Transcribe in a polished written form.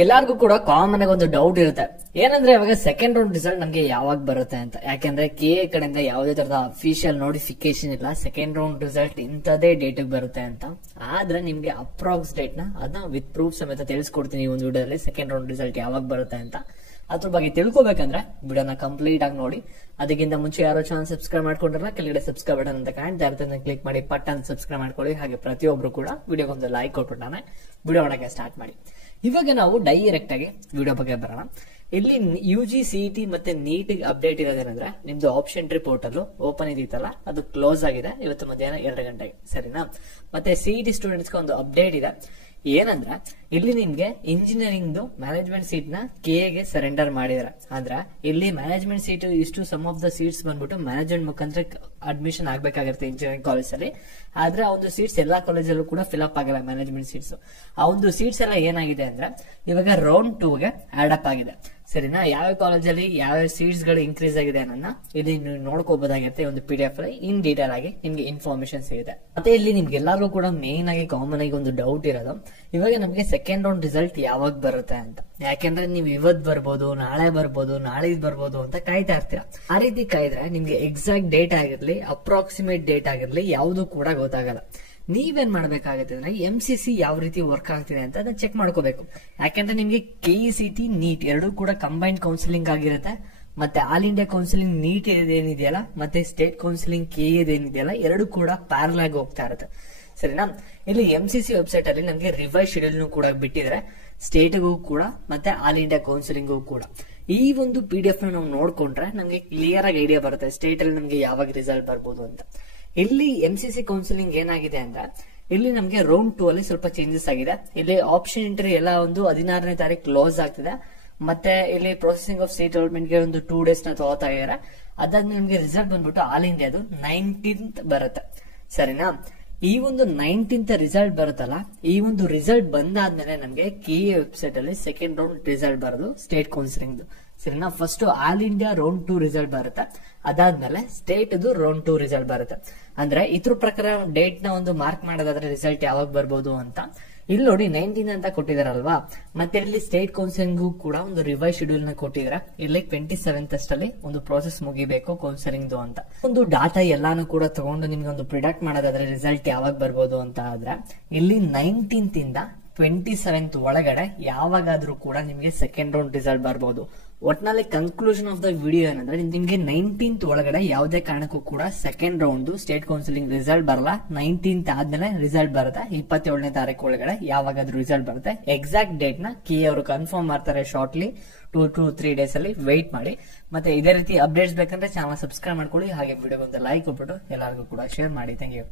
ಎಲ್ಲಾರ್ಗು ಕೂಡ ಕಾಮನ್ ಆಗಿ ಒಂದು ಡೌಟ್ ಇರುತ್ತೆ. ಏನಂದ್ರೆ ಇವಾಗ ಸೆಕೆಂಡ್ ರೌಂಡ್ ರಿಸಲ್ಟ್ ನಮ್ಗೆ ಯಾವಾಗ ಬರುತ್ತೆ ಅಂತ. ಯಾಕೆಂದ್ರೆ KA ಕಡೆಯಿಂದ ಯಾವುದೇ ತರದ ಅಫಿಷಿಯಲ್ ನೋಟಿಫಿಕೇಶನ್ ಇಲ್ಲ ಸೆಕೆಂಡ್ ರೌಂಡ್ ರಿಸಲ್ಟ್ ಇಂಥದೇ ಡೇಟ್ ಬರುತ್ತೆ ಅಂತ. ಆದ್ರೆ ನಿಮ್ಗೆ ಅಪ್ರಾಕ್ಸ್ ಡೇಟ್ ನ ಅದನ್ನ ವಿತ್ ಪ್ರೂಫ್ ಸಮೇತ ತಿಳಿಸ್ಕೊಡ್ತೀನಿ ಒಂದು ವಿಡಿಯೋದಲ್ಲಿ ಸೆಕೆಂಡ್ ರೌಂಡ್ ರಿಸಲ್ಟ್ ಯಾವಾಗ ಬರುತ್ತೆ ಅಂತ. ಅದ್ರ ಬಗ್ಗೆ ತಿಳ್ಕೊಬೇಕಂದ್ರೆ ವಿಡಿಯೋನ ಕಂಪ್ಲೀಟ್ ಆಗಿ ನೋಡಿ. ಅದಕ್ಕಿಂತ ಮುಂಚೆ ಯಾರೋ ಚಾನಲ್ ಸಬ್ಸ್ಕ್ರೈಬ್ ಮಾಡ್ಕೊಂಡಿರಲ್ಲ, ಕೆಳಗಡೆ ಸಬ್ಸ್ಕ್ರೈಬ್ ಬಟನ್ ಅಂತ ಕಾಣ್ತಾ ಇರ್ತದೆ, ಕ್ಲಿಕ್ ಮಾಡಿ ಪಟ್ ಅಂತ ಸಬ್ಸ್ಕ್ರೈಬ್ ಮಾಡ್ಕೊಳ್ಳಿ. ಹಾಗೆ ಪ್ರತಿಯೊಬ್ರು ಕೂಡ ವಿಡಿಯೋಗೊಂದು ಲೈಕ್ ಕೊಟ್ಬಿಟ್ಟು ವಿಡಿಯೋ ಮಾಡಕ್ಕೆ ಸ್ಟಾರ್ಟ್ ಮಾಡಿ. ಇವಾಗ ನಾವು ಡೈರೆಕ್ಟ್ ಆಗಿ ವಿಡಿಯೋ ಬಗ್ಗೆ ಬರೋಣ. ಇಲ್ಲಿ UG CET ಮತ್ತೆ ನೀಟ್ ಅಪ್ಡೇಟ್ ಇರೋದೇನಂದ್ರೆ ನಿಮ್ದು ಆಪ್ಷನ್ ಟ್ರಿ ಪೋರ್ಟಲ್ ಓಪನ್ ಇದಿತ್ತಲ್ಲ ಅದು ಕ್ಲೋಸ್ ಆಗಿದೆ ಇವತ್ತು ಮಧ್ಯಾಹ್ನ 2 ಗಂಟೆಗೆ, ಸರಿನಾ? ಮತ್ತೆ CET ಸ್ಟೂಡೆಂಟ್ಸ್ಗೆ ಒಂದು ಅಪ್ಡೇಟ್ ಇದೆ. ಏನಂದ್ರೆ ಇಲ್ಲಿ ನಿಮ್ಗೆ ಇಂಜಿನಿಯರಿಂಗ್ ಮ್ಯಾನೇಜ್ಮೆಂಟ್ ಸೀಟ್ ನ KA ಗೆ ಸರೆಂಡರ್ ಮಾಡಿದಾರೆ. ಆದ್ರೆ ಇಲ್ಲಿ ಮ್ಯಾನೇಜ್ಮೆಂಟ್ ಸೀಟ್ ಇಷ್ಟು ಸಮ್ ಆಫ್ ದ ಸೀಟ್ಸ್ ಬಂದ್ಬಿಟ್ಟು ಮ್ಯಾನೇಜ್ಮೆಂಟ್ ಮುಖಾಂತರ ಅಡ್ಮಿಷನ್ ಆಗ್ಬೇಕಾಗಿರುತ್ತೆ ಇಂಜಿನಿಯರಿಂಗ್ ಕಾಲೇಜ್ ಅಲ್ಲಿ. ಆದ್ರೆ ಆ ಒಂದು ಸೀಟ್ಸ್ ಎಲ್ಲಾ ಕಾಲೇಜಲ್ಲೂ ಕೂಡ ಫಿಲ್ ಅಪ್ ಆಗಲ್ಲ ಮ್ಯಾನೇಜ್ಮೆಂಟ್ ಸೀಟ್ಸ್. ಆ ಒಂದು ಸೀಟ್ಸ್ ಎಲ್ಲ ಏನಾಗಿದೆ ಅಂದ್ರೆ ಇವಾಗ ರೌಂಡ್ 2 ಗೆ ಆಡ್ ಅಪ್ ಆಗಿದೆ, ಸರಿನಾ? ಯಾವ ಕಾಲೇಜಲ್ಲಿ ಯಾವ ಸೀಟ್ಸ್ ಗಳು ಇನ್ಕ್ರೀಸ್ ಆಗಿದೆ ಅನ್ನೋದನ್ನ ಇಲ್ಲಿ ನೀವು ನೋಡ್ಕೋಬಹುದಾಗಿರುತ್ತೆ. ಒಂದು PDF ಅಲ್ಲಿ ಇನ್ ಡೀಟೇಲ್ ಆಗಿ ನಿಮ್ಗೆ ಇನ್ಫಾರ್ಮೇಶನ್ ಸಿಗುತ್ತೆ. ಮತ್ತೆ ಇಲ್ಲಿ ನಿಮ್ಗೆ ಎಲ್ಲರಿಗೂ ಕೂಡ ಮೇನ್ ಆಗಿ ಕಾಮನ್ ಆಗಿ ಒಂದು ಡೌಟ್ ಇರೋದು, ಇವಾಗ ನಮ್ಗೆ ಸೆಕೆಂಡ್ ರೌಂಡ್ ರಿಸಲ್ಟ್ ಯಾವಾಗ ಬರುತ್ತೆ ಅಂತ. ಯಾಕೆಂದ್ರೆ ನೀವು ಇವತ್ ಬರ್ಬೋದು, ನಾಳೆ ಬರ್ಬೋದು, ನಾಳಿದ್ ಬರ್ಬೋದು ಅಂತ ಕಾಯ್ತಾ ಇರ್ತೀರಾ. ಆ ರೀತಿ ಕಾಯ್ದ್ರೆ ನಿಮ್ಗೆ ಎಕ್ಸಾಕ್ಟ್ ಡೇಟ್ ಆಗಿರ್ಲಿ ಅಪ್ರಾಕ್ಸಿಮೇಟ್ ಡೇಟ್ ಆಗಿರ್ಲಿ ಯಾವುದು ಕೂಡ ಗೊತ್ತಾಗಲ್ಲ. ನೀವೇನ್ ಮಾಡ್ಬೇಕಾಗುತ್ತೆ ಅಂದ್ರೆ MCC ಯಾವ ರೀತಿ ವರ್ಕ್ ಆಗ್ತಿದೆ ಅಂತ ಅದನ್ನ ಚೆಕ್ ಮಾಡ್ಕೋಬೇಕು. ಯಾಕೆಂದ್ರೆ ನಿಮ್ಗೆ KECT ನೀಟ್ ಎರಡು ಕೂಡ ಕಂಬೈನ್ಡ್ ಕೌನ್ಸಿಲಿಂಗ್ ಆಗಿರುತ್ತೆ. ಮತ್ತೆ ಆಲ್ ಇಂಡಿಯಾ ಕೌನ್ಸಿಲಿಂಗ್ ನೀಟ್ ಏನಿದೆಯಲ್ಲ ಮತ್ತೆ ಸ್ಟೇಟ್ ಕೌನ್ಸಿಲಿಂಗ್ KA ಏನಿದೆಯಲ್ಲ ಎರಡು ಕೂಡ ಪ್ಯಾರಲ್ ಆಗಿ ಹೋಗ್ತಾ ಇರುತ್ತೆ, ಸರಿನಾ? ಇಲ್ಲಿ MCC ವೆಬ್ಸೈಟ್ ಅಲ್ಲಿ ನಮ್ಗೆ ರಿವೈಸ್ ಶೆಡ್ಯೂಲ್ ಕೂಡ ಬಿಟ್ಟಿದ್ರೆ ಸ್ಟೇಟ್ಗೂ ಕೂಡ ಮತ್ತೆ ಆಲ್ ಇಂಡಿಯಾ ಕೌನ್ಸಿಲಿಂಗೂ ಕೂಡ. ಈ ಒಂದು PDF ನ ನಾವು ನೋಡ್ಕೊಂಡ್ರೆ ನಮ್ಗೆ ಕ್ಲಿಯರ್ ಆಗಿ ಐಡಿಯಾ ಬರುತ್ತೆ ಸ್ಟೇಟ್ ಅಲ್ಲಿ ನಮ್ಗೆ ಯಾವಾಗ ರಿಸಲ್ಟ್ ಬರ್ಬೋದು ಅಂತ. ಇಲ್ಲಿ MCC ಕೌನ್ಸಿಲಿಂಗ್ ಏನಾಗಿದೆ ಅಂದ್ರೆ ಇಲ್ಲಿ ನಮ್ಗೆ ರೌಂಡ್ 2 ಅಲ್ಲಿ ಸ್ವಲ್ಪ ಚೇಂಜಸ್ ಆಗಿದೆ. ಇಲ್ಲಿ ಆಪ್ಷನ್ ಎಂಟ್ರಿ ಎಲ್ಲ ಒಂದು 16ನೇ ತಾರೀಕು ಕ್ಲೋಸ್ ಆಗ್ತಿದೆ. ಮತ್ತೆ ಇಲ್ಲಿ ಪ್ರೊಸೆಸಿಂಗ್ ಆಫ್ ಸೀಟ್ ಅಲಾಟ್ಮೆಂಟ್ ಗೆ ಒಂದು 2 ಡೇಸ್ ನ ತಗೋತಾ ಇದಾರೆ. ಅದಾದ್ಮೇಲೆ ನಿಮ್ಗೆ ರಿಸಲ್ಟ್ ಬಂದ್ಬಿಟ್ಟು ಆಲ್ ಇಂಡಿಯಾದು 19th ಬರುತ್ತೆ, ಸರಿನಾ? ಈ ಒಂದು 19th ರಿಸಲ್ಟ್ ಬರುತ್ತಲ್ಲ, ಈ ಒಂದು ರಿಸಲ್ಟ್ ಬಂದಾದ್ಮೇಲೆ ನಮ್ಗೆ KA ವೆಬ್ಸೈಟ್ ಅಲ್ಲಿ ಸೆಕೆಂಡ್ ರೌಂಡ್ ರಿಸಲ್ಟ್ ಬರೋದು ಸ್ಟೇಟ್ ಕೌನ್ಸಿಲಿಂಗ್, ಸರಿನಾ? First all India round 2 result ಬರುತ್ತೆ, ಅದಾದ್ಮೇಲೆ ಸ್ಟೇಟ್ ರೌಂಡ್ 2 ರಿಸಲ್ಟ್ ಬರುತ್ತೆ. ಅಂದ್ರೆ ಇದ್ರ ಪ್ರಕಾರ ಡೇಟ್ ನ ಒಂದು ಮಾರ್ಕ್ ಮಾಡೋದಾದ್ರೆ ರಿಸಲ್ಟ್ ಯಾವಾಗ ಬರ್ಬೋದು ಅಂತ ಇಲ್ಲಿ ನೋಡಿ 19 ಅಂತ ಕೊಟ್ಟಿದಾರಲ್ವಾ. ಮತ್ತೆ ಇಲ್ಲಿ ಸ್ಟೇಟ್ ಕೌನ್ಸಿಲಿಂಗ್ ಕೂಡ ಒಂದು ರಿವೈಸ್ ಶೆಡ್ಯೂಲ್ ನ ಕೊಟ್ಟಿದ್ರೆ ಇಲ್ಲಿ 27th ಅಷ್ಟಲ್ಲಿ ಒಂದು ಪ್ರೋಸೆಸ್ ಮುಗಿಬೇಕು ಕೌನ್ಸಿಲಿಂಗ್ ಅಂತ. ಒಂದು ಡಾಟಾ ಎಲ್ಲಾನು ಕೂಡ ತಗೊಂಡು ನಿಮ್ಗೆ ಒಂದು ಪ್ರಿಡಕ್ಟ್ ಮಾಡೋದಾದ್ರೆ ರಿಸಲ್ಟ್ ಯಾವಾಗ ಬರ್ಬೋದು ಅಂತ ಆದ್ರೆ ಇಲ್ಲಿ 19th ಇಂದ 27th ಒಳಗಡೆ ಯಾವಾಗಾದ್ರೂ ಕೂಡ ನಿಮ್ಗೆ ಸೆಕೆಂಡ್ ರೌಂಡ್ ರಿಸಲ್ಟ್ ಬರ್ಬೋದು. ಒಟ್ನಲ್ಲಿ ಕನ್ಕ್ಲೂಷನ್ ಆಫ್ ದ ವಿಡಿಯೋ ಏನಂದ್ರೆ ನಿಮ್ಗೆ 19th ಒಳಗಡೆ ಯಾವುದೇ ಕಾರಣಕ್ಕೂ ಕೂಡ second round state counselling result ಬರಲ್ಲ. 19th ಆದ್ಮೇಲೆ ರಿಸಲ್ಟ್ ಬರುತ್ತೆ. 27ನೇ ತಾರೀಕು ಒಳಗಡೆ ಯಾವಾಗಾದ್ರೂ ರಿಸಲ್ಟ್ ಬರುತ್ತೆ. ಎಕ್ಸಾಕ್ಟ್ ಡೇಟ್ ನ KA ಅವರು ಕನ್ಫರ್ಮ್ ಮಾಡ್ತಾರೆ ಶಾರ್ಟ್ಲಿ 2 to 3 ಡೇಸ್ ಅಲ್ಲಿ ವೆಯ್ಟ್ ಮಾಡಿ. ಮತ್ತೆ ಇದೇ ರೀತಿ ಅಪ್ಡೇಟ್ಸ್ ಬೇಕಂದ್ರೆ ಚಾನಲ್ ಸಬ್ಸ್ಕ್ರೈಬ್ ಮಾಡ್ಕೊಳ್ಳಿ. ಹಾಗೆ ವಿಡಿಯೋಗೊಂದು ಲೈಕ್ ಕೊಟ್ಬಿಟ್ಟು ಎಲ್ಲರಿಗೂ ಕೂಡ ಶೇರ್ ಮಾಡಿ. Thank you.